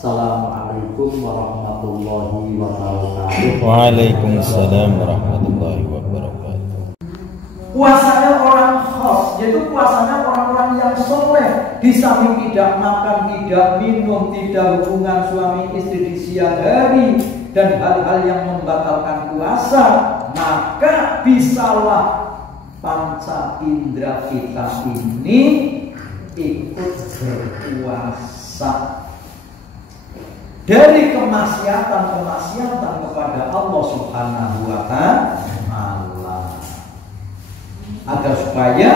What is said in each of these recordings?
Assalamualaikum warahmatullahi wabarakatuh. Waalaikumsalam warahmatullahi wabarakatuh. Puasanya orang khos, yaitu puasanya orang-orang yang soleh. Di samping tidak makan, tidak minum, tidak hubungan suami istri di siang hari, dan hal-hal yang membatalkan puasa, maka bisalah panca indera kita ini ikut berpuasa dari kemaksiatan kepada Allah Subhanahu wa Ta'ala, agar supaya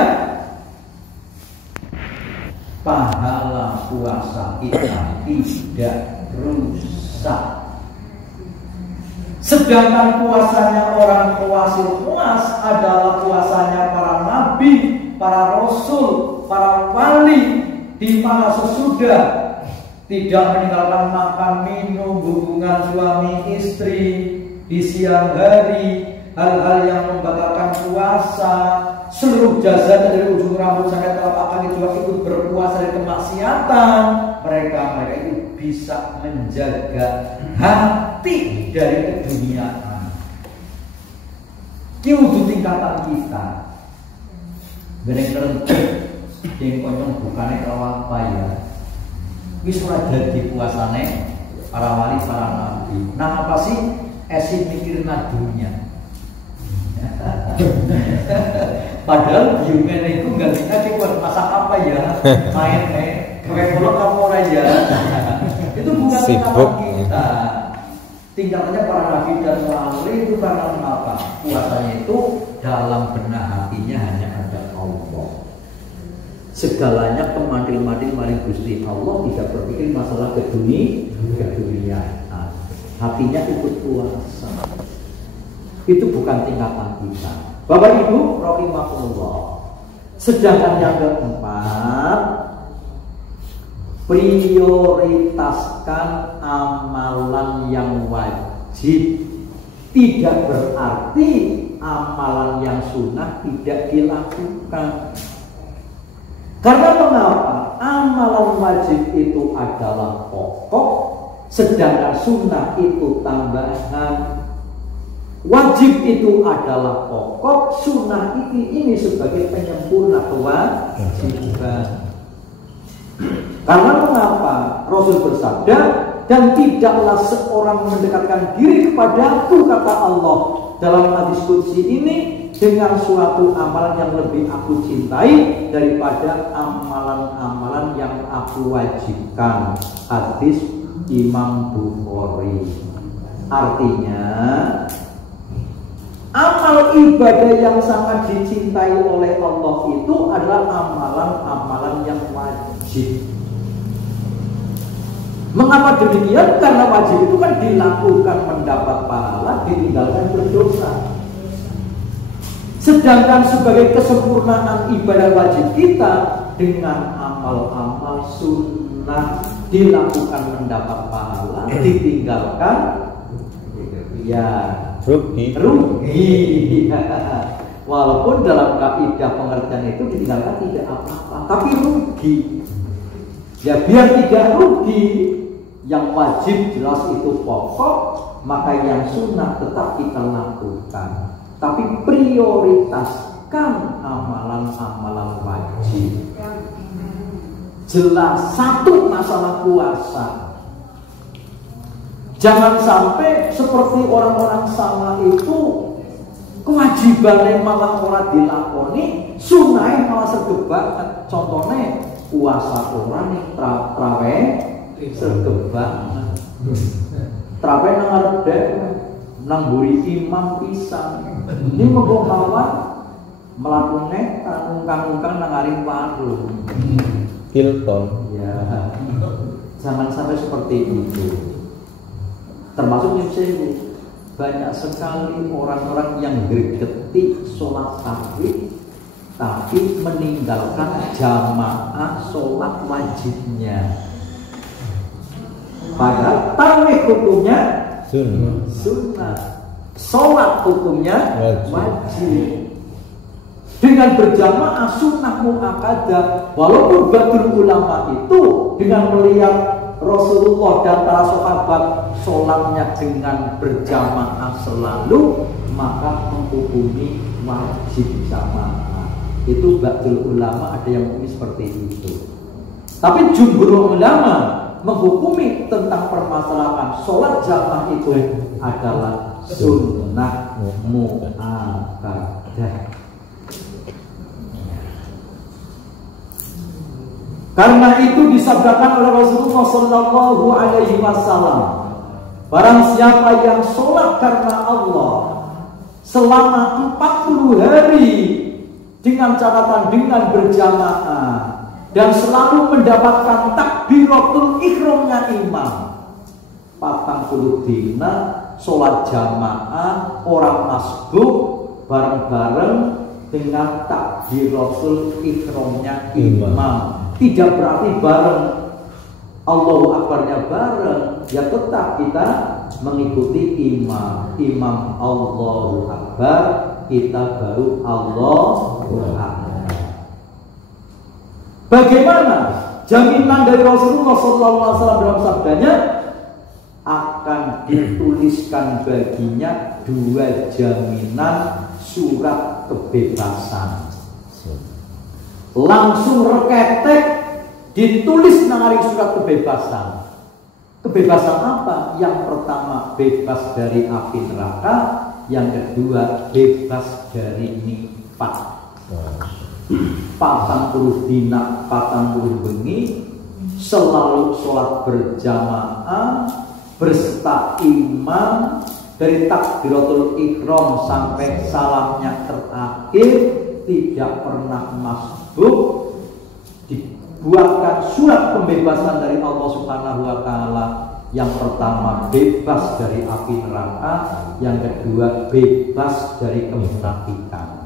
pahala puasa kita tidak rusak. Sedangkan puasanya orang khawasil khuas adalah puasanya para nabi, para rasul, para wali, di mana sesudah tidak meninggalkan makan minum, hubungan suami istri di siang hari, hal-hal yang membatalkan puasa, seluruh jasad dari ujung rambut sampai telapak kaki juga ikut berpuasa dari kemaksiatan. Mereka itu bisa menjaga hati dari keduniaan. Ini wujud tingkatan kita. Bener-bener yang konyol bukannya kalau apa ya. Wis ora dadi puasane para wali, para nabi. Nah apa sih? Esi mikirin dunia. Padahal biungnya itu nggak bisa buat masak apa ya, main pakai kolok kamu aja. Itu bukan tingkatan kita. Tingkatannya para nabi dan wali itu karena apa? Puasanya itu dalam benak hatinya hanya ada Allah. Segalanya kemantil-mantil maring Gusti Allah, tidak berpikir masalah keduniaan. Hatinya ikut puasa. Itu bukan tingkatan kita. Bapak Ibu rahimakumullah. Sedangkan yang keempat, prioritaskan amalan yang wajib. Tidak berarti amalan yang sunnah tidak dilakukan. Karena mengapa? Amalan wajib itu adalah pokok, sedangkan sunnah itu tambahan. Wajib itu adalah pokok, sunnah ini sebagai penyempurna kewajiban. Karena mengapa? Rasul bersabda, dan tidaklah seorang mendekatkan diri kepadaku, kata Allah dalam hadis qudsi ini, dengan suatu amalan yang lebih aku cintai daripada amalan-amalan yang aku wajibkan. Hadis Imam Bukhari. Artinya, amal ibadah yang sangat dicintai oleh Allah itu adalah amalan-amalan yang wajib. Mengapa demikian? Karena wajib itu kan dilakukan mendapat pahala, ditinggalkan berdosa. Sedangkan sebagai kesempurnaan ibadah wajib kita, dengan amal-amal sunnah dilakukan mendapat pahala, ditinggalkan ya rugi. Walaupun dalam kaidah pengertian itu ditinggalkan tidak apa-apa, tapi rugi. Ya biar tidak rugi, yang wajib jelas itu pokok, maka yang sunnah tetap kita lakukan. Tapi prioritaskan amalan-amalan wajib. Jelas satu masalah puasa. Jangan sampai seperti orang-orang sama itu kewajibannya malah orang dilakoni, sunai malah sergebak. Contohnya puasa orang yang trawe sergebak. Trawe nang arep dek nang mburi imam pisan. Ini membawa melakukan ungkang-ungkang nang aring warung. Hilton. Ya. Jangan sampai seperti itu. Termasuk yang saya banyak sekali orang-orang yang gergeti sholat tarawih tapi meninggalkan jamaah sholat wajibnya. Padahal tarawih hukumnya sunnah, sholat hukumnya wajib. Dengan berjamaah sunnah muakkadah, walaupun ba'dul ulama itu dengan melihat Rasulullah dan para sahabat sholatnya dengan berjamaah selalu, maka menghukumi wajib jamaah. Itu ba'dul ulama ada yang mengatakan seperti itu. Tapi jumhur ulama menghukumi tentang permasalahan sholat jamaah itu adalah sunnah mu'akkadah. Karena itu disabdakan oleh Rasulullah Sallallahu Alaihi Wasallam, barang siapa yang sholat karena Allah selama 40 hari dengan catatan dengan berjamaah dan selalu mendapatkan takbiratul ihramnya imam, 40 dina sholat jamaah orang masbuk bareng-bareng dengan takbiratul ihramnya imam. Tidak berarti bareng Allahu Akbarnya bareng, ya tetap kita mengikuti imam. Imam Allahu Akbar, kita baru Allahu Akbar. Bagaimana jaminan dari Rasulullah SAW dalam sabdanya? Akan dituliskan baginya 2 jaminan surat kebebasan. Langsung reketek ditulis nang surat kebebasan. Kebebasan apa? Yang pertama bebas dari api neraka, yang kedua bebas dari nifaq. 40 dina 40 bengi selalu sholat berjamaah berserta imam dari takbiratul ihram sampai salamnya terakhir, tidak pernah masbuk. Dibuatkan surat pembebasan dari Allah Subhanahu wa taala. Yang pertama bebas dari api neraka, yang kedua bebas dari kemunafikan.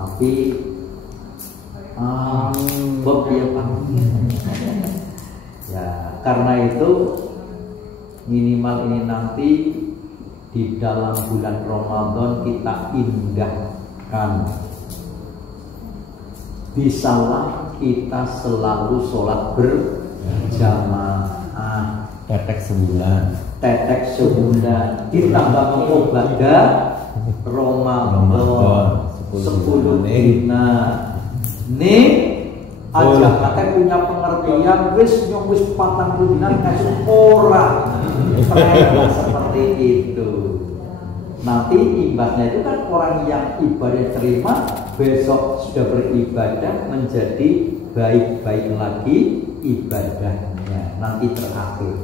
Tapi ya, karena itu minimal ini nanti di dalam bulan Ramadan kita indahkan. Bisalah kita selalu sholat berjamaah. Tetek sebulan. Tetek sebulan. Ditambah mengibadah Ramadan 10 dina. Nih aja kata punya pengertian wis nyong wis 40 dina kasih orang seperti itu. Nanti imbasnya itu kan orang yang ibadah terima besok sudah beribadah menjadi baik-baik lagi ibadahnya nanti terakhir.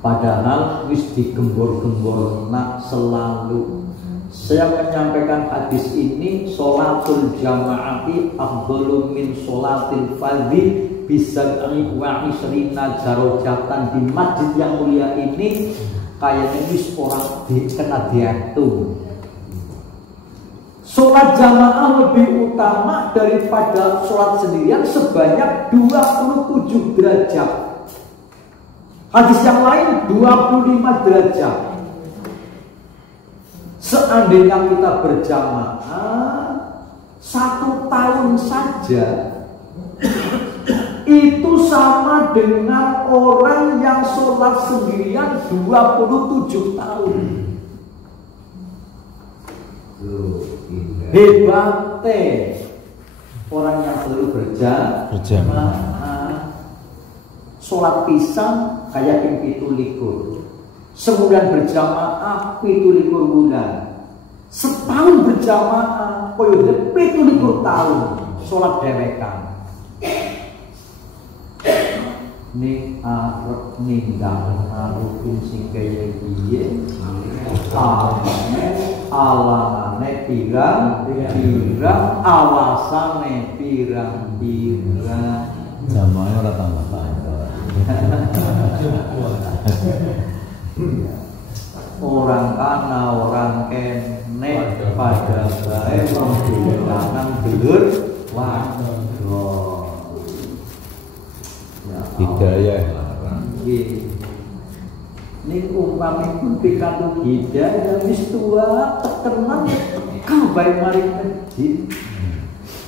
Padahal wis digembor-gembor nak selalu. Saya menyampaikan hadis ini, sholatul jamaati afdalu min sholatil fardhi bisab'i wa isrina darajatan. Di masjid yang mulia ini kayaknya wis orang kena dihitung. Sholat jamaah lebih utama daripada sholat sendirian sebanyak 27 derajat. Hadis yang lain 25 derajat. Seandainya kita berjamaah 1 tahun saja, itu sama dengan orang yang sholat sendirian 27 tahun. Hebatnya orang yang selalu berjamaah. Sholat pisang kayak yang 17. Sebulan berjamaah 17 bulan. Setahun berjamaah koyo 17 tahun sholat dewekan. Ning arep nindang arupin sing kaya piye? Alangane pirang-pirang, awasane pirang-pirang. Jamaahnya ora tambah-tambah. Orang kana orang kene pada bae membedakan belur waduh. Hidayah. Ini umpamanya pun pikantuk hidayah wis tua tekenan tekan bae mari masjid.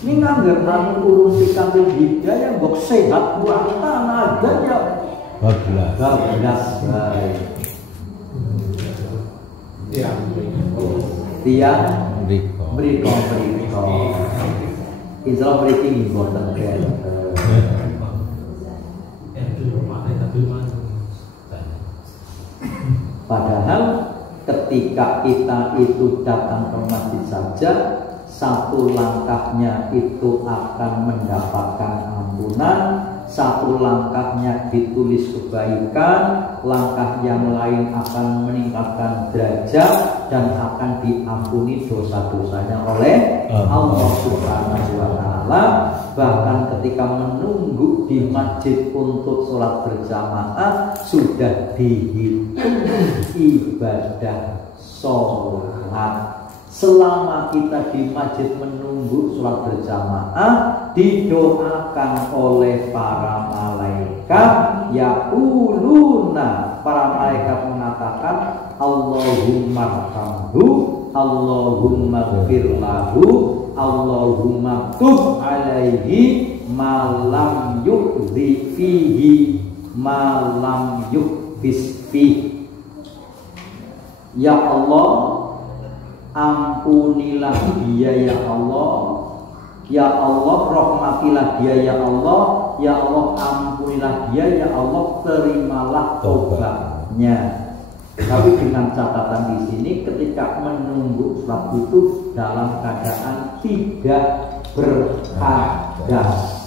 Ini nganggur anu urung pikanthi hidayah mbok sehat buang tenaga ya. Bablas baik. Tiang mriko. Insyaallah mriki nggih boten kene. Padahal ketika kita itu datang ke masjid saja, satu langkahnya itu akan mendapatkan ampunan, satu langkahnya ditulis kebaikan, langkah yang lain akan meningkatkan derajat dan akan diampuni dosa-dosanya oleh Allah Subhanahu wa Ta'ala. Bahkan ketika menunggu di masjid untuk sholat berjamaah sudah dihitung ibadah sholat. Selama kita di masjid menunggu sholat berjamaah, didoakan oleh para malaikat, yaquluna, para malaikat mengatakan Allahumma arhamhu, Allahumma ighfir lahu, Allahumma tub alaihi malam yu'dhi fihi malam yu'bis fihi. Ya Allah, ampunilah dia ya Allah. Ya Allah, rahmatilah dia ya Allah. Ya Allah, ampunilah dia ya Allah, terimalah tobatnya. Tapi dengan catatan di sini ketika menunggu sholat itu dalam keadaan tidak berhadas.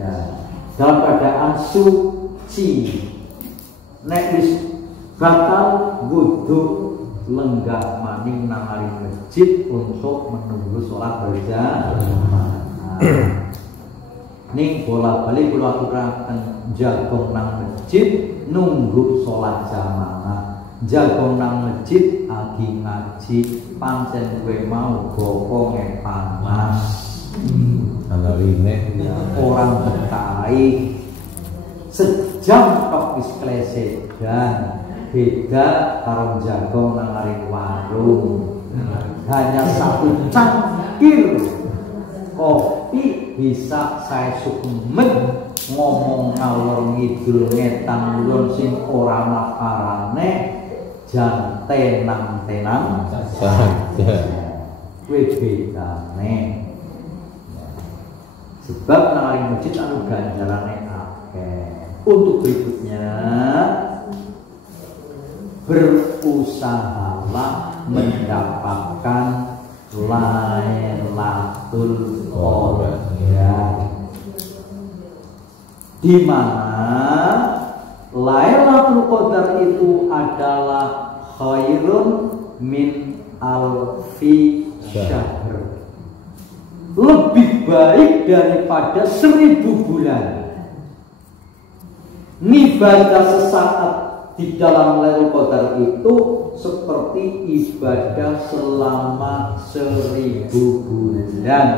Ya, dalam keadaan suci. Nek wis batal wudu lenggah maning nang masjid untuk menunggu sholat berjamaah. Ning bola-balik kula aturaken jagong nang masjid nunggu sholat jamaah, jagong nang masjid lagi ngaji, pancen kowe mau bokonge panas. Analine Orang betai sejam tok wis klesedan. Beda karo jagong nang ngaring warung. Hanya satu cangkir kopi bisa saya sumet ngomong ngalor ngidul ngetan ulun sing ora makarane jan tenang-tenang saja. Bedane sebab nang ngaring masjid anu ganjarane akeh. Untuk berikutnya, berusahalah mendapatkan Lailatul Qadar, di mana Lailatul Qadar itu adalah khairun min alfi syahr, lebih baik daripada 1000 bulan. Ibadah sesaat di dalam Lailatul Qadar itu seperti ibadah selama 1000 bulan.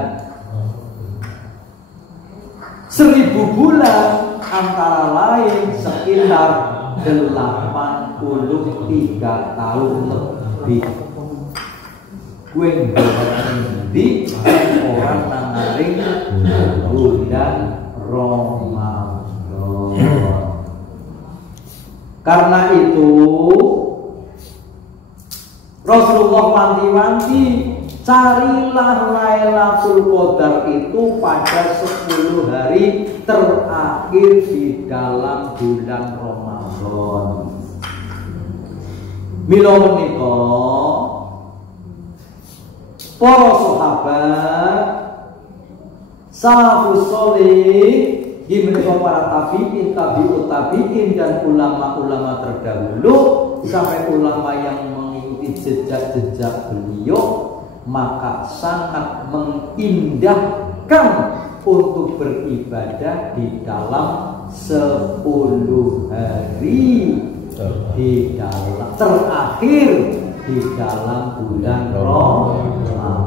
1000 bulan antara lain sekitar 83 tahun lebih. Kue di orang nangaring bulan Ramadan. Karena itu Rasulullah wanti-wanti, carilah Lailatul Qadar itu pada 10 hari terakhir di dalam bulan Ramadan. Mila menika para sahabat salafus sholih, mereka para tabi'in, tabi'ut tabi'in, dan ulama-ulama terdahulu sampai ulama yang mengikuti jejak-jejak beliau, maka sangat mengindahkan untuk beribadah di dalam 10 hari di dalam terakhir di dalam bulan Ramadan.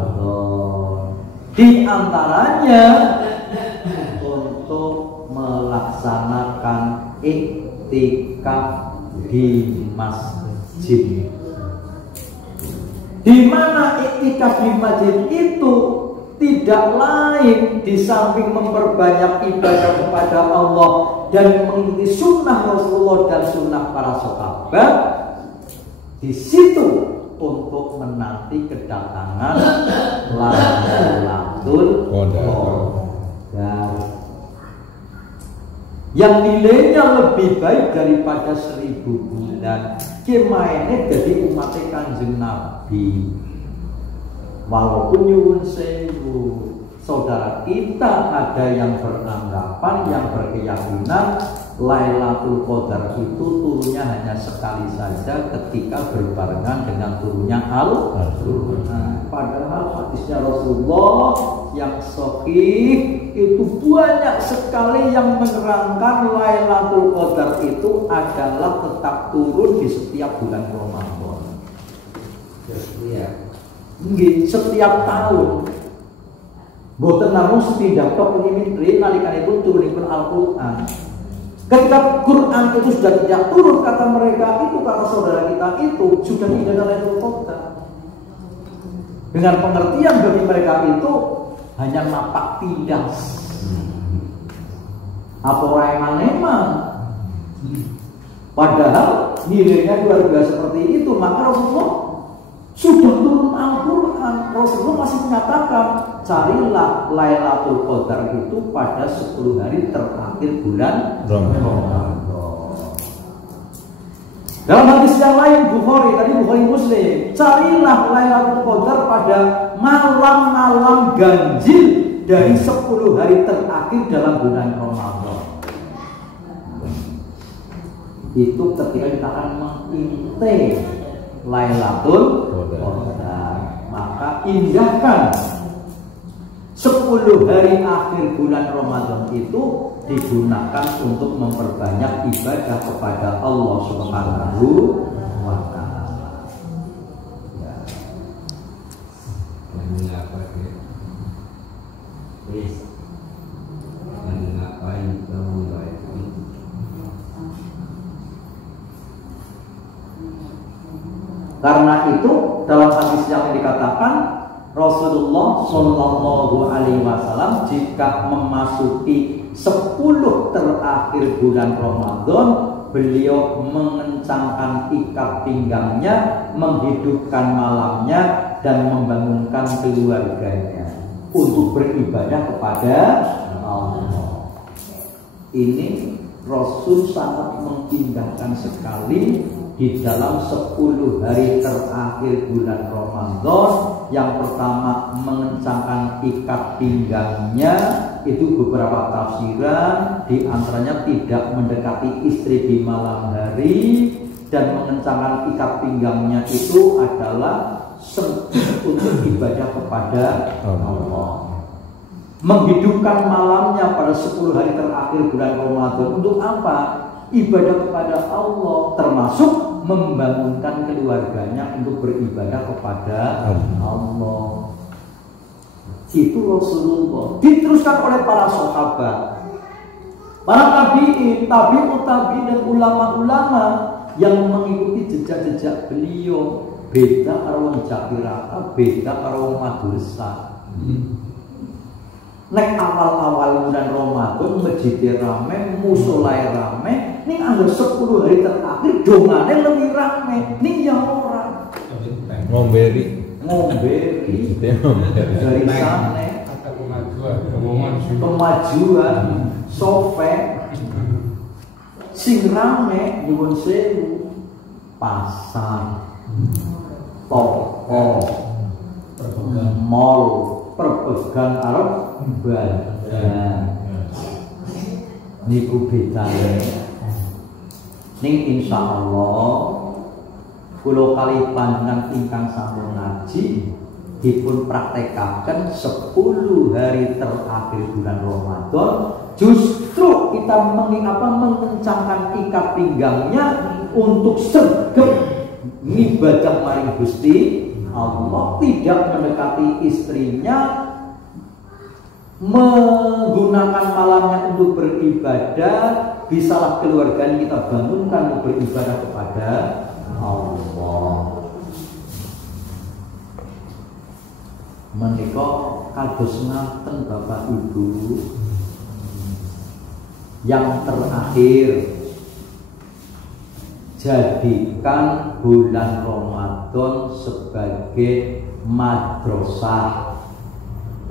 Di antaranya untuk melaksanakan iktikaf di masjid. Di mana iktikaf di masjid itu tidak lain di samping memperbanyak ibadah kepada Allah dan mengikuti sunnah Rasulullah dan sunnah para sahabat, di situ untuk menanti kedatangan Lailatul Qadar yang nilainya lebih baik daripada 1000 bulan. Kemainnya jadi umatnya Kanjeng Nabi. Walaupun nyuwun sewu, saudara kita ada yang beranggapan, yang berkeyakinan Lailatul Qadar itu turunnya hanya sekali saja ketika berbarengan dengan turunnya Al-Qur'an. Padahal hadisnya Rasulullah yang sahih itu banyak sekali yang menerangkan Lailatul Qadar itu adalah tetap turun di setiap bulan Ramadan. Setiap tahun. Boten namung setidak tok pengimitri nalikan itu turunipun Al-Qur'an. Ketika Quran itu sudah tidak turun, kata mereka itu, kata saudara kita itu sudah tidak ada Lailatul Qadar. Dengan pengertian bagi mereka itu hanya napak tidas. Apa orang emang? Padahal nilainya luar biasa seperti itu. Maka Rasulullah sudah turun Al-Quran. Rasulullah masih menyatakan, carilah Lailatul Qadar itu pada 10 hari terakhir bulan Ramadan. Dalam hadis yang lain Bukhari, tadi Bukhari Muslim, carilah Lailatul Qadar pada malam-malam ganjil dari 10 hari terakhir dalam bulan Ramadan. Itu ketika kita akan mengintai Lailatul Qadar, maka indahkan 10 hari akhir bulan Ramadan itu digunakan untuk memperbanyak ibadah kepada Allah Subhanahu wa Ta'ala. Ya. Karena itu dalam hadis yang dikatakan Rasulullah Shallallahu Alaihi Wasallam jika memasuki 10 terakhir bulan Ramadan, beliau mengencangkan ikat pinggangnya, menghidupkan malamnya, dan membangunkan keluarganya untuk beribadah kepada Allah. Ini Rasul sangat mengindahkan sekali di dalam 10 hari terakhir bulan Ramadan. Yang pertama, mengencangkan ikat pinggangnya. Itu beberapa tafsiran, di antaranya tidak mendekati istri di malam hari, dan mengencangkan ikat pinggangnya itu adalah untuk ibadah kepada Allah. Menghidupkan malamnya pada 10 hari terakhir bulan Ramadan untuk apa? Ibadah kepada Allah, termasuk membangunkan keluarganya untuk beribadah kepada Allah. Itu Rasulullah. Diteruskan oleh para sahabat, para tabi'in, tabi'ut tabi'in, dan ulama-ulama yang mengikuti jejak-jejak beliau. Beda karo wong Jabiraka, beda karo wong Madrasah. Nek awal-awal bulan Ramadan masjidnya rame, musolai rame. Ning anggar 10 hari terakhir dongane lebih rame. Ning yang orang ngomberi dari sana kemajuan sofek sing rame nyuwun sewu, pasar, toko, mall, perpegan arep badan. Niku bedane. Ning insyaallah kula kali panjenengan ingkang sampun ngaji dipun praktekaken 10 hari terakhir bulan Ramadan, justru kita mengencangkan ikat pinggangnya untuk sregep ngibadah maring Gusti Allah, tidak mendekati istrinya, menggunakan malamnya untuk beribadah. Bisalah keluarga kita bangunkan untuk beribadah kepada Allah. menika kados ngaten Bapak Ibu. Yang terakhir, jadikan bulan Ramadan sebagai madrasah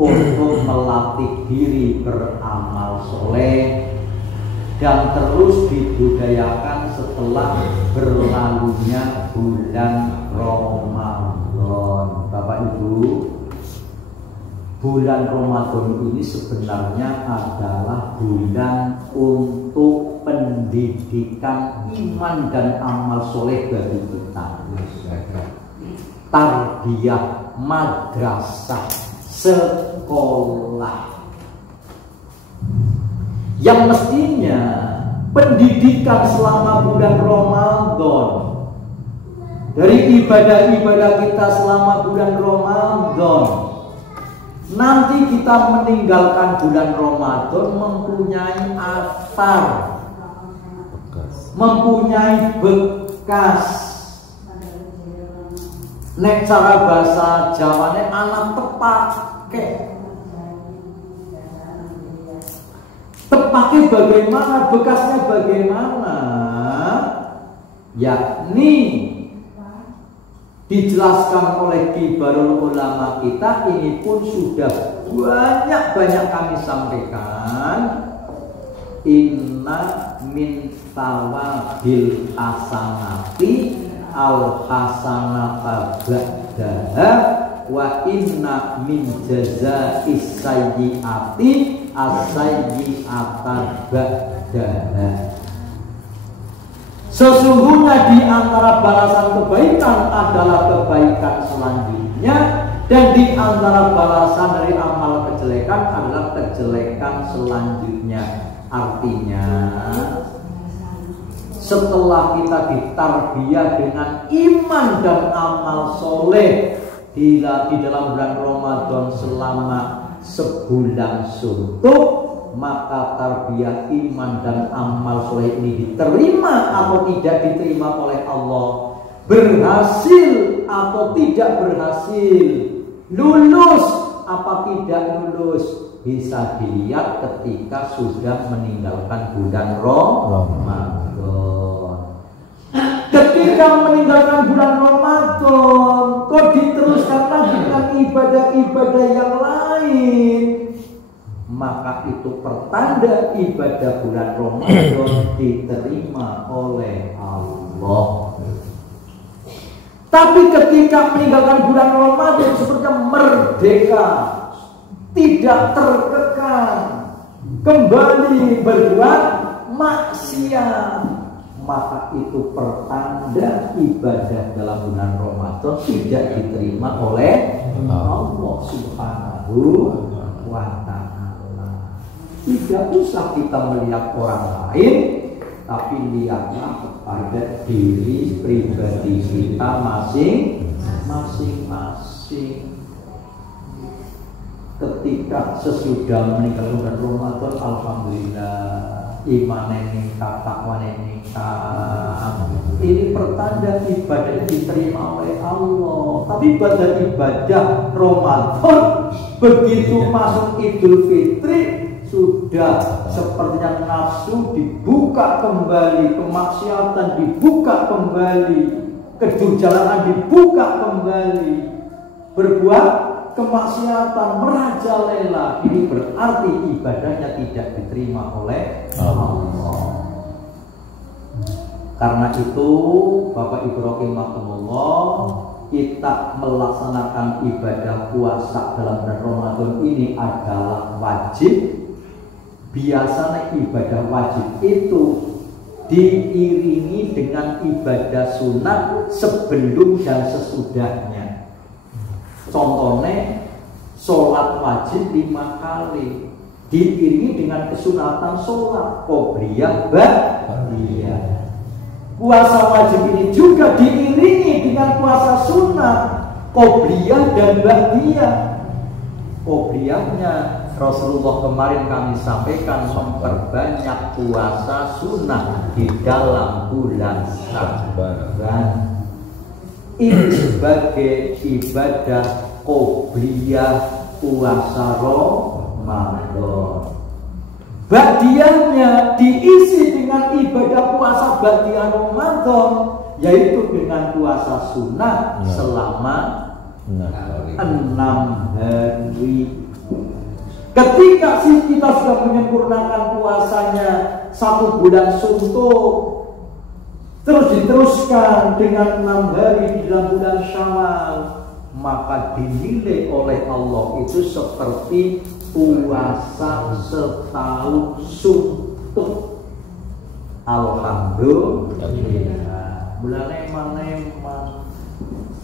untuk melatih diri beramal soleh dan terus dibudayakan setelah berlalunya bulan Ramadan. Bapak Ibu, bulan Ramadan ini sebenarnya adalah bulan untuk pendidikan iman dan amal soleh bagi kita. Tarbiyah, madrasah, sekolah. Yang mestinya pendidikan selama bulan Ramadan, dari ibadah-ibadah kita selama bulan Ramadan, nanti kita meninggalkan bulan Ramadan mempunyai athar, mempunyai bekas. Nek cara bahasa Jawane anak tepake. Tepake bagaimana? Bekasnya bagaimana? Yakni dijelaskan oleh kibarul ulama kita, ini pun sudah banyak kami sampaikan. Inna min tawabil hasanati al hasanata ba'daha wa inna min jaza'is sayyiati as-sayyi'ata ba'daha. Sesungguhnya di antara balasan kebaikan adalah kebaikan selanjutnya, dan di antara balasan dari amal kejelekan adalah kejelekan selanjutnya. Artinya, setelah kita ditarbiyah dengan iman dan amal soleh di dalam bulan Ramadan selama sebulan suntuk, maka tarbiyah iman dan amal soleh ini diterima atau tidak diterima oleh Allah, berhasil atau tidak berhasil, lulus apa tidak lulus, bisa dilihat ketika sudah meninggalkan bulan Ramadan. Ketika meninggalkan bulan Ramadan, kok diteruskan lagi dengan ibadah-ibadah yang lain, maka itu pertanda ibadah bulan Ramadan diterima oleh Allah. Tapi ketika meninggalkan bulan Ramadan seperti merdeka, tidak terkekang, kembali berbuat maksiat, maka itu pertanda ibadah dalam bulan Ramadan tidak diterima oleh Allah Subhanahu wa Ta'ala. Tidak usah kita melihat orang lain, tapi lihatlah kepada diri pribadi kita masing-masing. Ketika sesudah meninggalkan bulan Ramadan, alhamdulillah, iman meningkat, takwa meningkat. Ini pertanda ibadah diterima oleh Allah. Tapi ibadah Ramadan begitu masuk Idul Fitri, sudah sepertinya nafsu dibuka kembali, kemaksiatan dibuka kembali, kedurjanaan dibuka kembali, berbuat kemaksiatan merajalela. Ini berarti ibadahnya tidak diterima oleh Allah. Karena itu Bapak Ibu rahimahumullah, kita melaksanakan ibadah puasa dalam bulan Ramadan ini adalah wajib. Biasanya ibadah wajib itu diiringi dengan ibadah sunat sebelum dan sesudahnya. Contohnya sholat wajib 5 kali diiringi dengan kesunatan sholat qobliyah, ba'diyah. Puasa wajib ini juga diiringi dengan puasa sunnah qobliyah dan ba'diyah. Qobliyahnya Rasulullah kemarin kami sampaikan memperbanyak puasa sunnah di dalam bulan Sya'ban. Ini sebagai ibadah qobliyah puasa Ramadan. Badiahnya diisi dengan ibadah puasa badiah Ramadan, yaitu dengan puasa sunnah selama 6 hari. Ketika kita sudah menyempurnakan puasanya 1 bulan suntuk, terus diteruskan dengan 6 hari di dalam bulan Syawal, maka dinilai oleh Allah itu seperti puasa setahun suntuk. Alhamdulillah. Bulan emang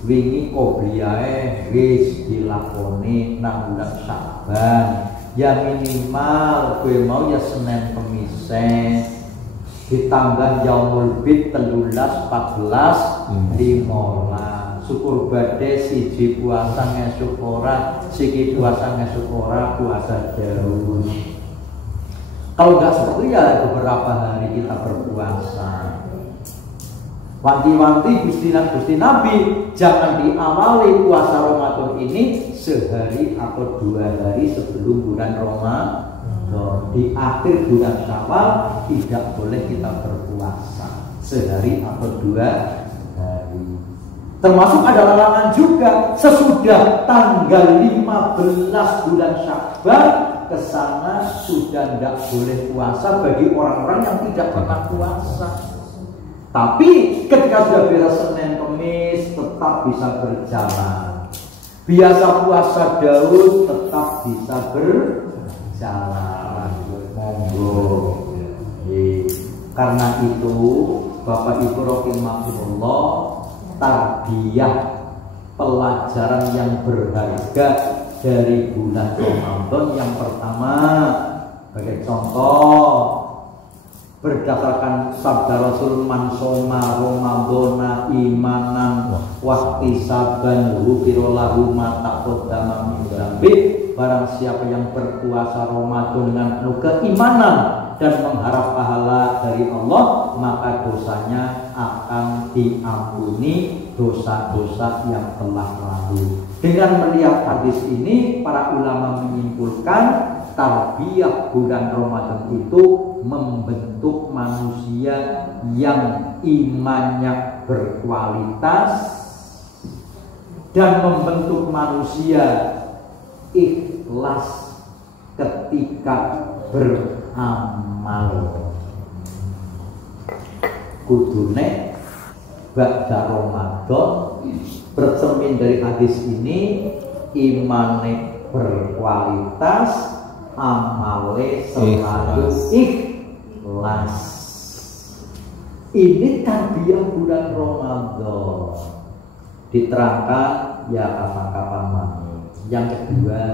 wingi qobliyae wis dilakoni nang bulan Syaban. Ya minimal kowe mau ya Senin Kamis ditambah Yaumul Bid 13, 14, 15. Syukur badhe siji puasa ngesuk ora, siki puasa ngesuk ora, puasa jauh. Kalau nggak seperti ya beberapa hari kita berpuasa. Wanti-wanti Gusti Nabi jangan diawali puasa Ramadan ini sehari atau 2 hari sebelum bulan Ramadan. Di akhir bulan Syawal tidak boleh kita berpuasa sehari atau 2 hari. Termasuk ada larangan juga sesudah tanggal 15 bulan Sya'ban ke sana sudah tidak boleh puasa bagi orang-orang yang tidak pernah puasa. Tapi ketika sudah beres Senin Kamis tetap bisa berjalan. Biasa puasa Daud tetap bisa berjalan. Monggo. Karena itu Bapak Ibu rahimahullah, tarbiyah pelajaran yang berharga dari bulan Ramadan yang pertama sebagai contoh berdasarkan sabda Rasul man soma Ramadhana imanan wahtisaban ghufira lahu ma taqaddama min dzambi. Barang siapa yang berpuasa Ramadan dengan penuh keimanan dan mengharap pahala dari Allah, maka dosanya akan diampuni dosa-dosa yang telah lalu. Dengan melihat hadis ini, para ulama menyimpulkan tarbiyah bulan Ramadan itu membentuk manusia yang imannya berkualitas dan membentuk manusia ikhlas ketika beramal. Kudune ba'da Ramadan bercermin dari hadis ini, imane berkualitas, amale selalu ikhlas. Ini tarbiyah bulan Ramadan. Diterangkan ya kapan-kapan mami. Yang kedua,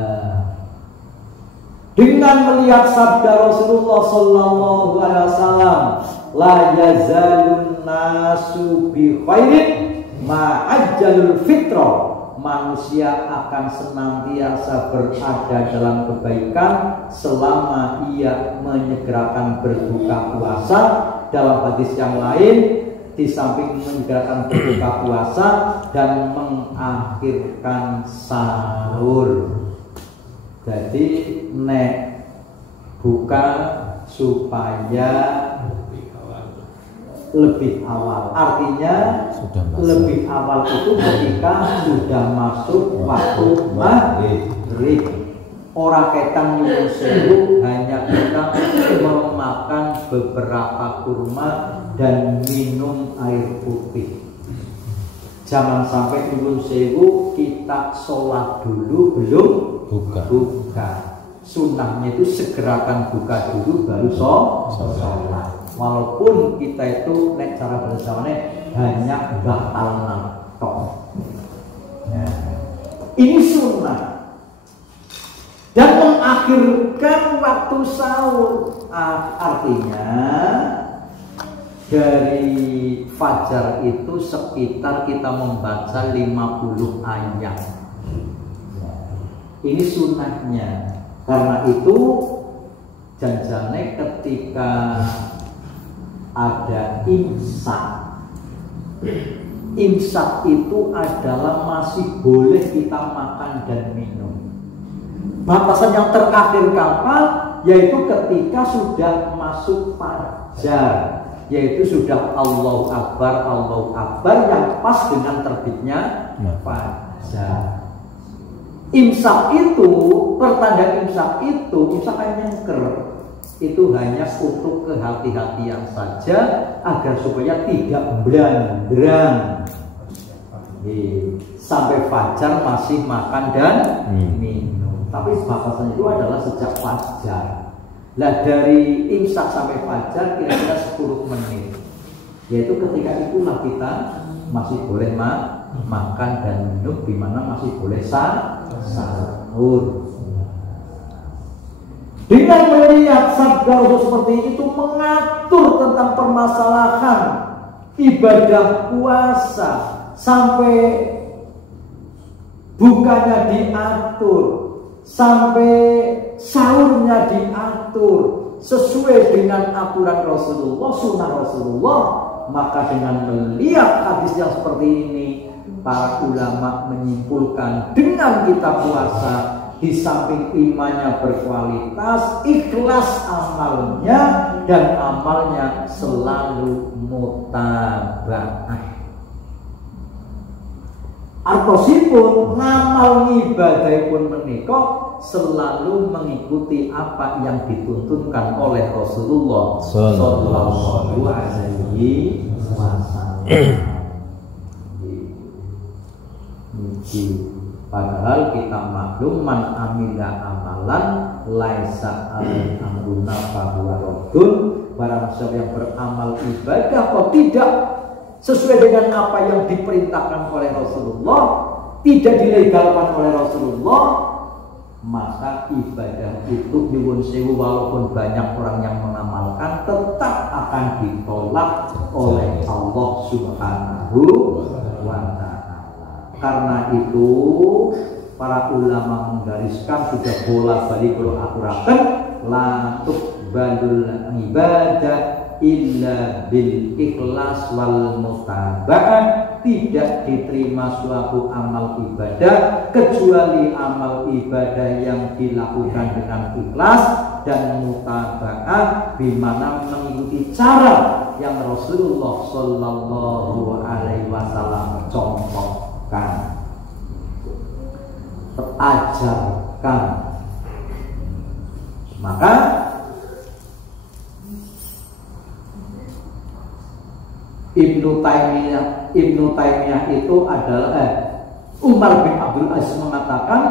dengan melihat sabda Rasulullah sallallahu alaihi wasallam, la yazalun nasu bi khairin ma ajjalul fitra, manusia akan senantiasa berada dalam kebaikan selama ia menyegerakan berbuka puasa. Dalam hadis yang lain, di samping menyegerakan berbuka puasa dan mengakhirkan sahur. Jadi nek buka supaya lebih awal, artinya lebih awal itu ketika sudah masuk waktu maghrib. Orang ketang nyuwun sewu, hanya kita memakan beberapa kurma dan minum air putih. Jangan sampai nyuwun sewu kita sholat dulu belum buka. Sunnahnya itu segerakan buka dulu baru sholat. Walaupun kita itu nek cara bahasanya hanya batal nato. Ya. Ini sunnah. Dan mengakhirkan waktu sahur, artinya dari fajar itu sekitar kita membaca 50 ayat. Ini sunnahnya. Karena itu janjane ketika ada imsak imsak itu adalah masih boleh kita makan dan minum. Batasan yang terakhir kapan? Yaitu ketika sudah masuk fajar, yaitu sudah Allahu Akbar yang pas dengan terbitnya fajar. Imsak itu, pertanda imsak hanya nyengker. Itu hanya untuk kehati-hatian saja agar supaya tidak belandrang. Sampai fajar masih makan dan minum. Tapi batasan itu adalah sejak fajar. Nah, dari imsak sampai fajar kira-kira 10 menit. Yaitu ketika itulah kita masih boleh makan dan minum, di mana masih boleh sahur. Dengan melihat sabda Rasul seperti itu mengatur tentang permasalahan ibadah puasa sampai bukanya diatur, sampai sahurnya diatur sesuai dengan aturan Rasulullah, sunnah Rasulullah, maka dengan melihat hadis yang seperti ini, para ulama menyimpulkan dengan kita puasa, di samping imannya berkualitas, ikhlas amalnya, dan amalnya selalu mutaba'ah. Artosipun ngamal ngibadahipun menika selalu mengikuti apa yang dituntunkan oleh Rasulullah sallallahu alaihi wasallam. Padahal kita maklum man amila amalan laisa alaihi amruna fahuwa raddun. Barang siapa yang beramal ibadah kok tidak sesuai dengan apa yang diperintahkan oleh Rasulullah, tidak dilegalkan oleh Rasulullah, maka ibadah itu nyuwun sewu walaupun banyak orang yang mengamalkan tetap akan ditolak oleh Allah Subhanahu wa ta'ala. Karena itu para ulama menggariskan, sudah bolak-balik aturaken, la tuqbalul ibadah illa bil ikhlas wal mutaba'ah. Tidak diterima suatu amal ibadah kecuali amal ibadah yang dilakukan dengan ikhlas dan mutaba'ah, di mana mengikuti cara yang Rasulullah sallallahu alaihi wasallam contohkan, ajarkan. Maka Ibnu Taimiyah itu adalah Umar bin Abdul Aziz mengatakan,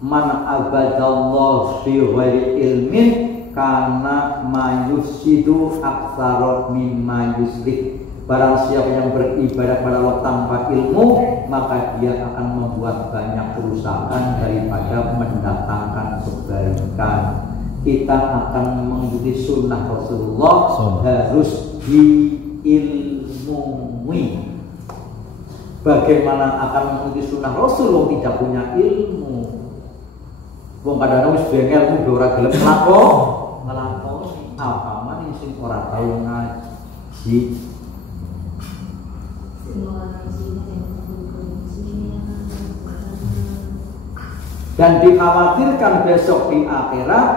man abadallah fi ghairi ilmin kana mayusidu aktsara mimma yuslih. Barang siapa yang beribadah pada Allah tanpa ilmu, maka dia akan membuat banyak kerusakan daripada mendatangkan kebaikan. Kita akan mengikuti sunnah Rasulullah, harus diilmui. Bagaimana akan mengikuti sunnah Rasulullah tidak punya ilmu? Wong kadang wis bengel ora gelem nglakoni apa man sing ora tau ngaji. Dan dikhawatirkan besok di akhirat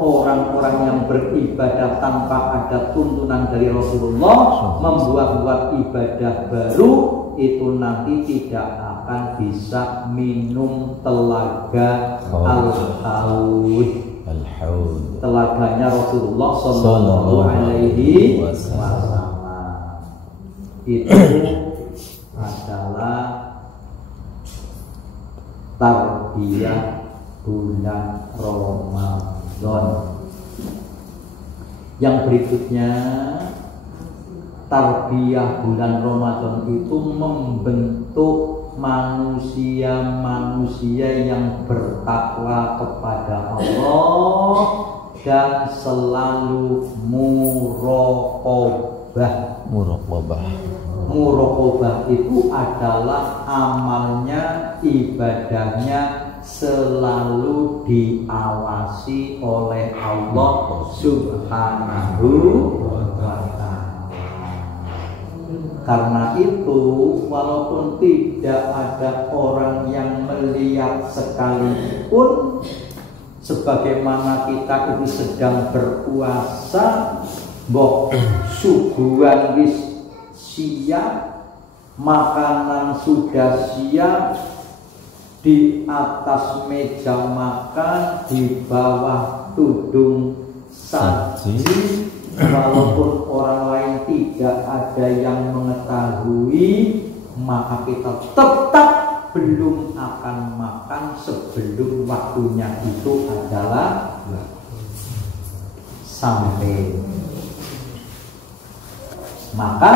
orang-orang yang beribadah tanpa ada tuntunan dari Rasulullah, membuat-buat ibadah baru, itu nanti tidak akan bisa minum telaga al-haud. Telaganya Rasulullah sallallahu alaihi wasallam. Itu adalah tarbiyah bulan Ramadan. Yang berikutnya, tarbiyah bulan Ramadan itu membentuk manusia-manusia yang bertakwa kepada Allah dan selalu muraqabah. Muraqabah itu adalah amalnya, ibadahnya selalu diawasi oleh Allah Subhanahu wa ta'ala. Karena itu, walaupun tidak ada orang yang melihat sekalipun, sebagaimana kita ini sedang berpuasa, mbok suguhan wis siap, makanan sudah siap, di atas meja makan, di bawah tudung saji, walaupun orang lain tidak ada yang mengetahui, maka kita tetap belum akan makan sebelum waktunya itu adalah sampai. Maka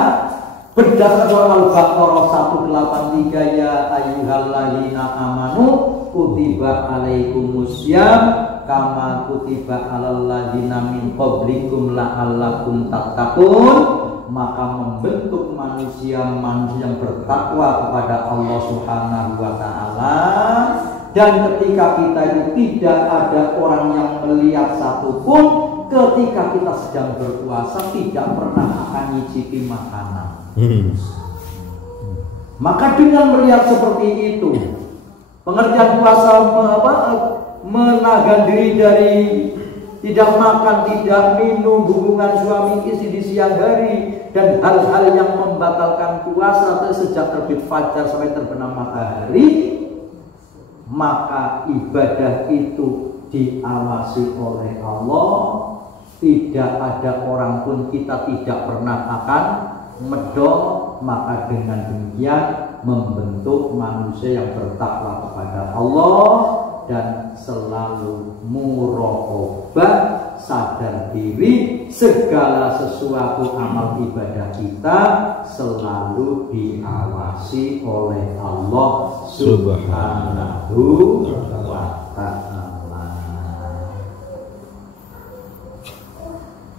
berdasarkan Al-Baqarah 183, ya ayyuhalladzina amanu kutiba alaikumussyam kama kutiba alal ladzina min qablikum la'allakum tattaqun. Maka membentuk manusia yang bertakwa kepada Allah Subhanahu wa taala. Dan ketika kita itu tidak ada orang yang melihat satupun, ketika kita sedang berpuasa tidak pernah akan nyicipi makanan. Maka dengan melihat seperti itu, pengertian puasa menahan diri dari tidak makan, tidak minum, hubungan suami istri di siang hari, dan hal-hal yang membatalkan puasa sejak terbit fajar sampai terbenam matahari, maka ibadah itu diawasi oleh Allah. Tidak ada orang pun kita tidak pernah akan medok. Maka dengan demikian membentuk manusia yang bertakwa kepada Allah dan selalu muraqabah, sadar diri, segala sesuatu amal ibadah kita selalu diawasi oleh Allah Subhanahu wa ta'ala.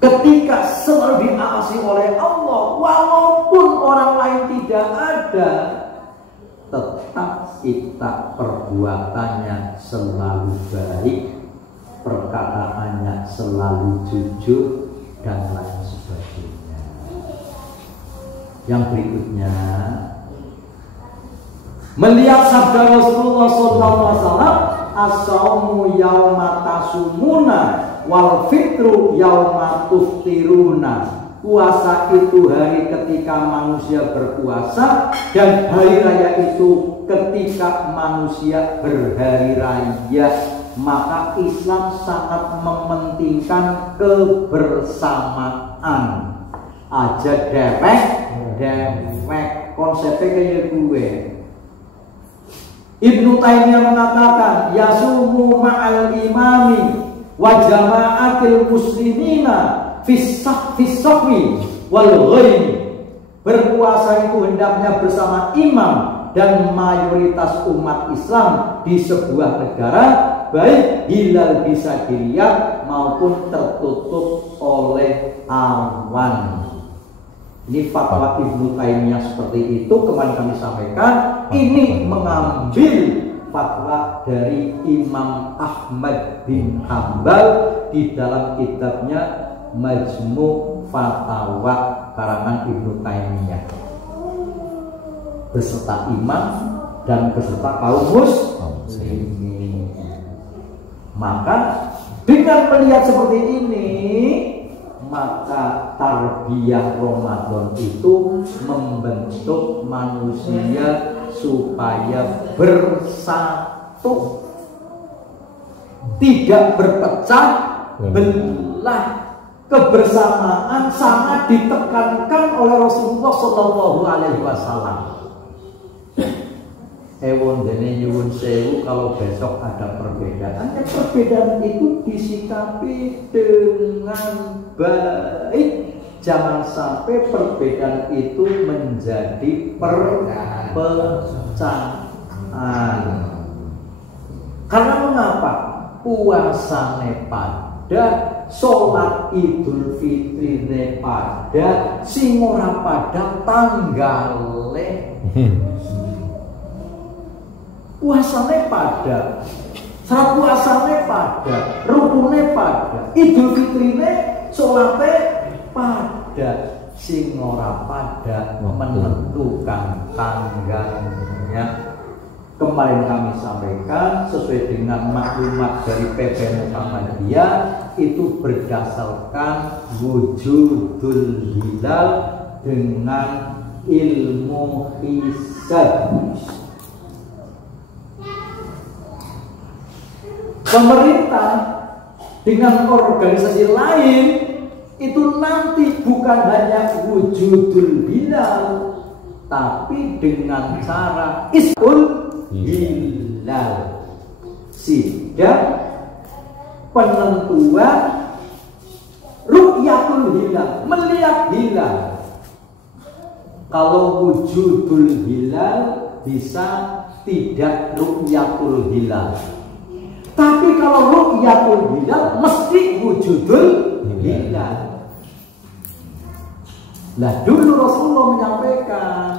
Ketika selalu diawasi oleh Allah, walaupun orang lain tidak ada, tetap kita perbuatannya selalu baik, perkataannya selalu jujur, dan lain sebagainya. Yang berikutnya, melihat sabda Rasulullah SAW, as-saumu yauma tasumuna wal fitru yauma tuftiruna. Puasa itu hari ketika manusia berpuasa, dan hari raya itu ketika manusia berhari raya. Maka Islam sangat mementingkan kebersamaan. Aja dewek konsepnya kayak gue. Ibnu Taimiyah mengatakan, yasumu ma'al imami wa jama'atil muslimina fisakmi wal ghaib. Berpuasa itu hendaknya bersama imam dan mayoritas umat Islam di sebuah negara, baik hilal bisa dilihat maupun tertutup oleh awan. Ini fatwa Ibnu Taimiyah seperti itu. Kemarin kami sampaikan, ini mengambil fatwa dari Imam Ahmad bin Hambal di dalam kitabnya Majmu' Fatawa karangan Ibnu Taimiyah, beserta imam dan beserta kaum muslimin. Maka dengan melihat seperti ini, maka tarbiyah Ramadan itu membentuk manusia supaya bersatu, tidak berpecah belah. Kebersamaan sangat ditekankan oleh Rasulullah Shallallahu Alaihi Wasallam. Ewon dene nyuwun sewu kalau besok ada perbedaan, perbedaan itu disikapi dengan baik. Jangan sampai perbedaan itu menjadi perpecahan. Karena mengapa? Puasane pada, sholat Idul Fitrine pada, sing ora pada tanggale. Puasane pada, saat puasane pada, rukune pada, Idul Fitrine, sholatnya pada, sing ora pada menentukan tanggalnya. Kemarin kami sampaikan sesuai dengan maklumat dari PP Muhammadiyah itu berdasarkan wujudul hilal dengan ilmu hisab. Pemerintah dengan organisasi lain itu nanti bukan hanya wujudul hilal, tapi dengan cara ismul hilal, sidang penentuan ru'yatul hilal, melihat hilal. Kalau wujudul hilal bisa tidak ru'yatul hilal, tapi kalau ru'yatul hilal mesti wujudul hilal. Nah dulu Rasulullah menyampaikan,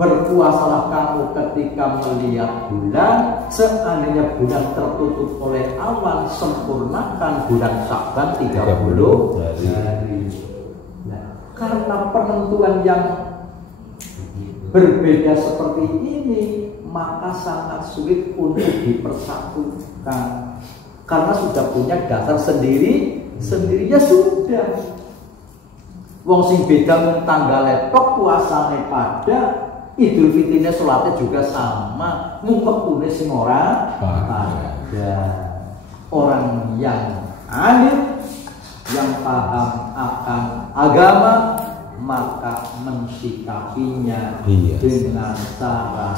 berpuasalah kamu ketika melihat bulan, seandainya bulan tertutup oleh awan, sempurnakan bulan Sya'ban 30 hari. Nah, karena penentuan yang berbeda seperti ini, maka sangat sulit untuk dipersatukan. Karena sudah punya dasar sendirinya sudah. Wong sing beda tanggal tok puasane pada, Idul Fitrinya sholatnya juga sama, ngumpetune sing ora pada. Orang yang alim, yang paham akan agama, maka mensikapinya dengan cara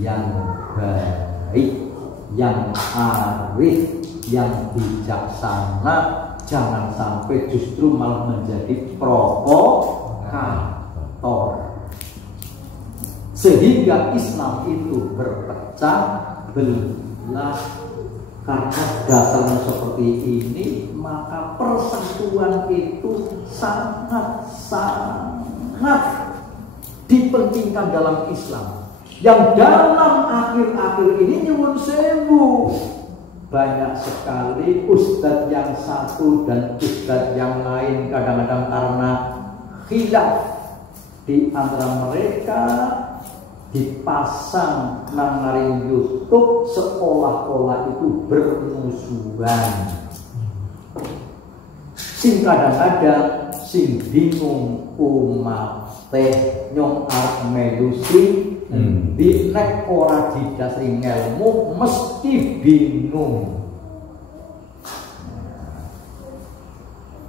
yang baik, yang arif, yang bijaksana. Jangan sampai justru malah menjadi provokator, sehingga Islam itu berpecah belah. Karena dasarnya seperti ini, maka persatuan itu sangat dipentingkan dalam Islam. Yang dalam akhir-akhir ini nyuwun sewu, banyak sekali ustadz yang satu dan ustadz yang lain kadang-kadang karena khilaf di antara mereka dipasang nang YouTube seolah-olah itu bermusuhan. Sing kadang-kadang sing bingung umat teh nyong arep melu di nek ora didasari ilmu mesti bingung.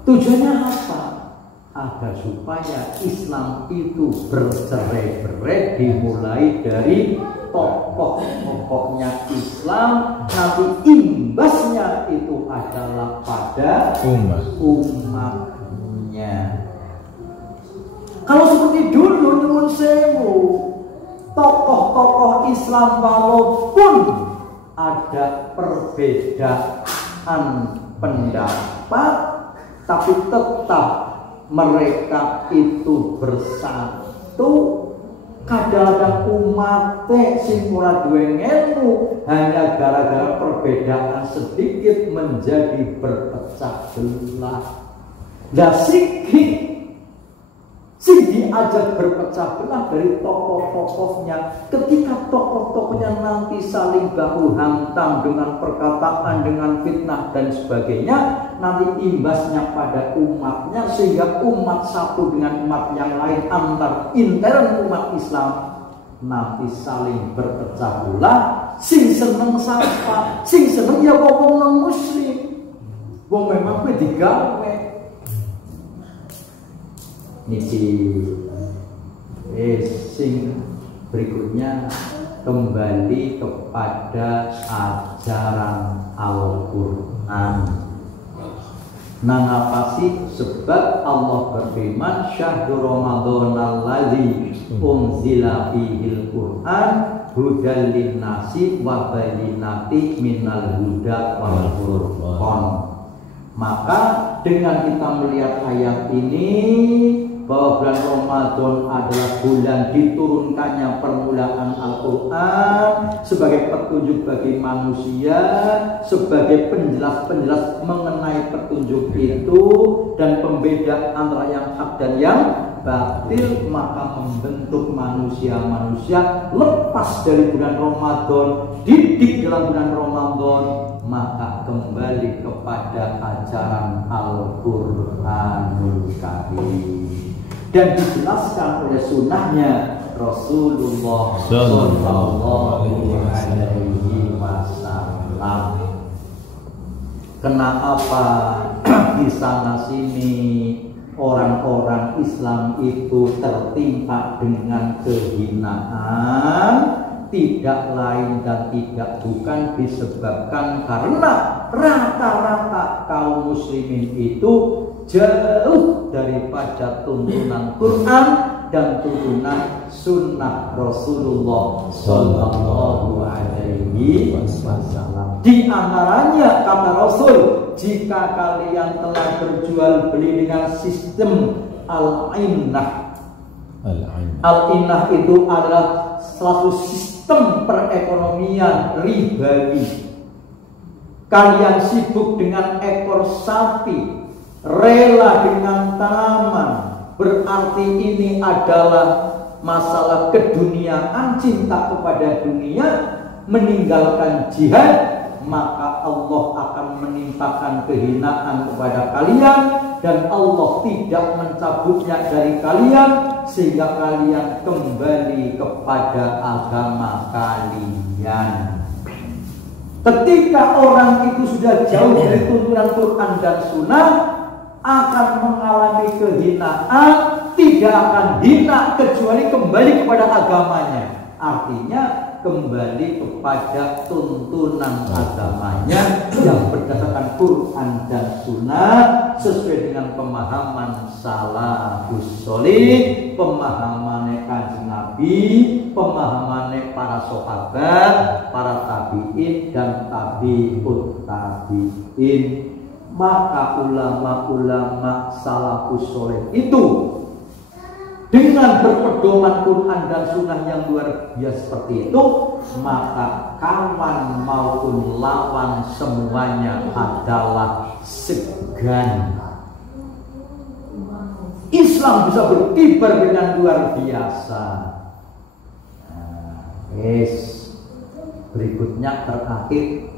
Tujuannya apa? Agar supaya Islam itu bercerai-berai, dimulai dari pokok-pokoknya Islam, nanti imbasnya itu adalah pada umatnya. Kalau seperti dulu nyuwun sewu, tokoh-tokoh Islam walaupun ada perbedaan pendapat, tapi tetap mereka itu bersatu. Kadang-kadang umat sing ora duwe ilmu, hanya gara-gara perbedaan sedikit menjadi berpecah belah. Lah sing diajak berpecah belah dari tokoh-tokohnya. Ketika tokoh-tokohnya nanti saling bahu hantam dengan perkataan, dengan fitnah dan sebagainya, nanti imbasnya pada umatnya, sehingga umat satu dengan umat yang lain, antar intern umat Islam nanti saling berpecah belah. Sing seneng sapa, sing seneng ya wong non muslim, wong memang kuwi digawe. Niki sing berikutnya kembali kepada ajaran Al-Quran. Nang apa sih? Sebab Allah berfirman, syahrul Ramadhanal ladzi unzila fihil Qur'an hudal linnasi wa bayyinatin minal huda wal furqan. Maka dengan kita melihat ayat ini, bahwa bulan Ramadan adalah bulan diturunkannya permulaan Al-Quran sebagai petunjuk bagi manusia, sebagai penjelas-penjelas mengenai petunjuk itu dan pembeda antara yang hak dan yang batil, maka membentuk manusia-manusia lepas dari bulan Ramadan, didik dalam bulan Ramadan, maka kembali kepada ajaran Al-Qur'anul Karim dan dijelaskan oleh sunnahnya Rasulullah Sallallahu Alaihi Wasallam. Kenapa di sana sini orang-orang Islam itu tertimpa dengan kehinaan? Tidak lain dan tidak bukan disebabkan karena rata-rata kaum muslimin itu jauh daripada tuntunan Quran dan tuntunan sunnah Rasulullah Sallallahu Alaihi Wasallam. Di antaranya kata Rasul, jika kalian telah berjual beli dengan sistem al-innah. Al-innah itu adalah suatu sistem perekonomian ribawi. Kalian sibuk dengan ekor sapi, rela dengan tanaman, berarti ini adalah masalah keduniaan, cinta kepada dunia, meninggalkan jihad, maka Allah akan menimpakan kehinaan kepada kalian dan Allah tidak mencabutnya dari kalian sehingga kalian kembali kepada agama kalian. Ketika orang itu sudah jauh dari tuntunan Quran dan Sunnah, akan mengalami kehinaan, tidak akan hina kecuali kembali kepada agamanya. Artinya kembali kepada tuntunan agamanya yang berdasarkan Quran dan Sunnah sesuai dengan pemahaman salafus sholih, pemahaman Kanjeng Nabi, pemahaman para sahabat, para tabi'in dan tabi'ut tabi'in. Maka ulama-ulama salafus sholih itu dengan berpedoman Quran dan Sunnah yang luar biasa seperti itu, maka kawan maupun lawan semuanya adalah segan. Islam bisa berkibar dengan luar biasa. Berikutnya terakhir,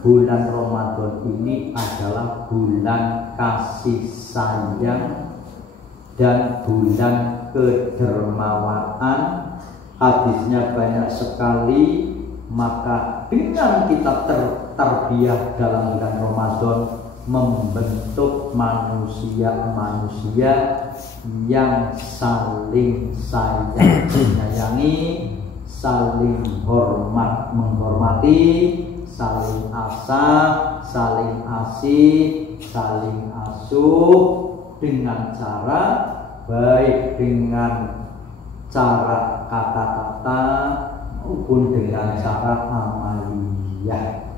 bulan Ramadan ini adalah bulan kasih sayang dan bulan kedermawaan. Hadisnya banyak sekali, maka dengan kita terbiah dalam bulan Ramadan membentuk manusia-manusia yang saling sayang menyayangi, saling hormat menghormati, saling asah, saling asih, saling asuh dengan cara baik, dengan cara kata-kata maupun dengan cara amaliyah.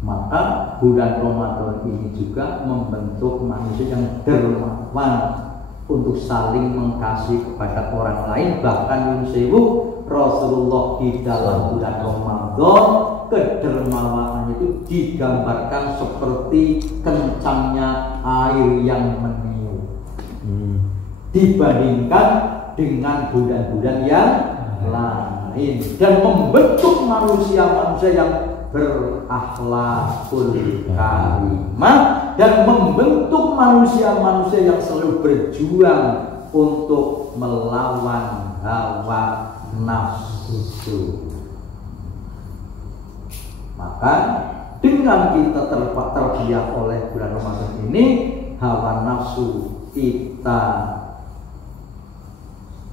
Maka bulan Ramadan ini juga membentuk manusia yang dermawan untuk saling mengasihi kepada orang lain. Bahkan Yunsewu Rasulullah di dalam bulan Ramadan, kedermawanan itu digambarkan seperti kencangnya air yang meniup dibandingkan dengan bulan-bulan yang lain, dan membentuk manusia-manusia yang berakhlakul karimah dan membentuk manusia-manusia yang selalu berjuang untuk melawan hawa nafsu. Maka dengan kita terbiak oleh bulan Ramadan ini, hawa nafsu kita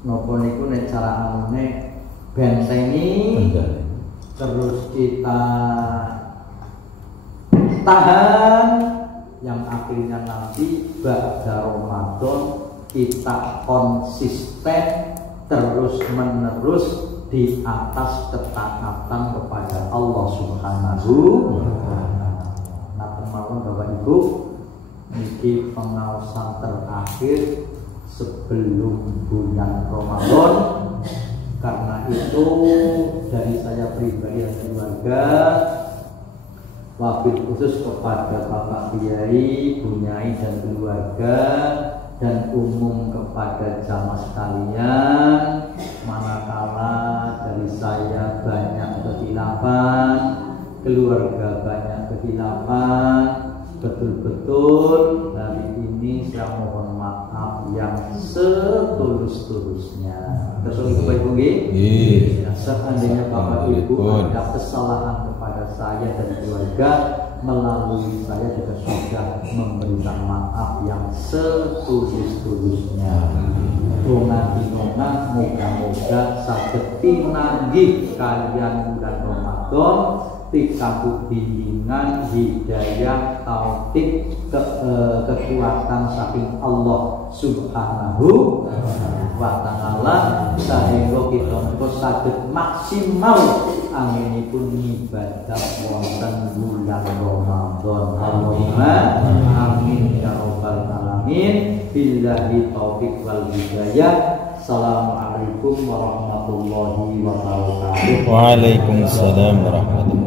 nopo niku nek cara amune bentengi, terus kita tahan, yang akhirnya nanti ba'da Ramadan kita konsisten terus menerus di atas ketaatan kepada Allah Subhanahu wa Ta'ala. Nah, teman-teman Bapak Ibu, memiliki pengawasan terakhir sebelum bulan Ramadan. Karena itu dari saya pribadi dan keluarga, wabil khusus kepada Bapak Kiai, Bu Nyai dan keluarga, dan umum kepada jamaah sekalian, manakala dari saya banyak kehilafan, keluarga banyak kehilafan, betul-betul hari ini saya mohon maaf yang setulus-tulusnya. Terus Ibu Iya. seandainya Bapak Ibu ada kesalahan kepada saya dan keluarga, melalui saya juga sudah memberikan maaf yang setulus-tulusnya. Donga-dinonga moga-moga saged tinanggih kalian bulan Ramadan, pikantuk bimbingan, hidayah, taufik, kekuatan saking Allah Subhanahu wa ta'ala, sehingga kita saged maksimal anginipun ibadah wonten bulan Ramadan. Allahumma amin ya rabbal alamin. Billahi taufik wal hidayah. Assalamualaikum warahmatullahi wabarakatuh. Waalaikumsalam warahmatullahi wabarakatuh.